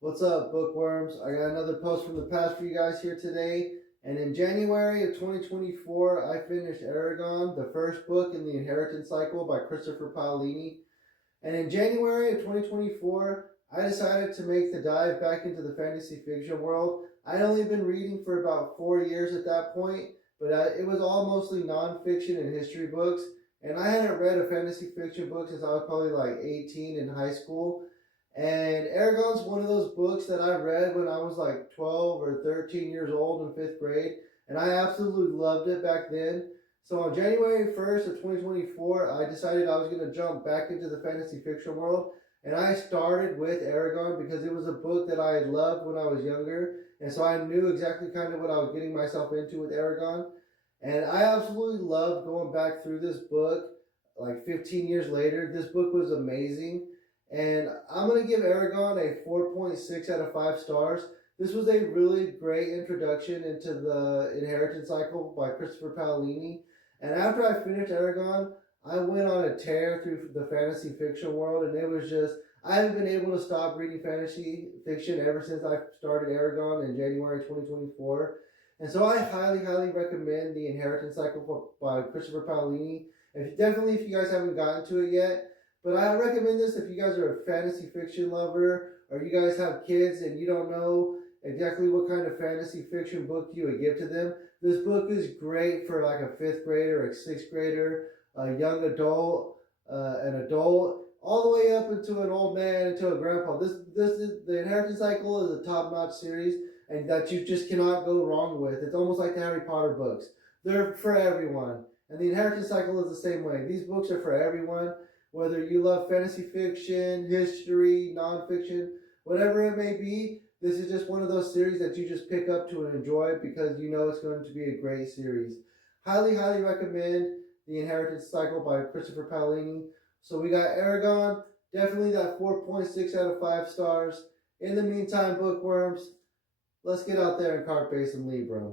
What's up, bookworms? I got another post from the past for you guys here today. And in January of 2024, I finished Eragon, the first book in the Inheritance Cycle by Christopher Paolini. And in January of 2024, I decided to make the dive back into the fantasy fiction world. I'd only been reading for about 4 years at that point, but it was all mostly nonfiction and history books. And I hadn't read a fantasy fiction book since I was probably like 18 in high school. And Eragon's one of those books that I read when I was like 12 or 13 years old in fifth grade. And I absolutely loved it back then. So on January 1st of 2024, I decided I was going to jump back into the fantasy fiction world. And I started with Eragon because it was a book that I had loved when I was younger. And so I knew exactly kind of what I was getting myself into with Eragon. And I absolutely loved going back through this book like 15 years later. This book was amazing. And I'm going to give Eragon a 4.6 out of 5 stars. This was a really great introduction into the Inheritance Cycle by Christopher Paolini. And after I finished Eragon, I went on a tear through the fantasy fiction world, and it was just, I haven't been able to stop reading fantasy fiction ever since I started Eragon in January 2024. And so I highly, highly recommend the Inheritance Cycle by Christopher Paolini. Definitely, if you guys haven't gotten to it yet, but I recommend this if you guys are a fantasy fiction lover or you guys have kids and you don't know exactly what kind of fantasy fiction book you would give to them. This book is great for like a fifth grader, a sixth grader, a young adult, an adult, all the way up into an old man, into a grandpa. This is the Inheritance Cycle is a top-notch series and that you just cannot go wrong with. It's almost like the Harry Potter books. They're for everyone. And the Inheritance Cycle is the same way. These books are for everyone. Whether you love fantasy fiction, history, nonfiction, whatever it may be, this is just one of those series that you just pick up to and enjoy because you know it's going to be a great series. Highly, highly recommend The Inheritance Cycle by Christopher Paolini. So we got Eragon, definitely that 4.6 out of 5 stars. In the meantime, bookworms, let's get out there and carpe some Libra.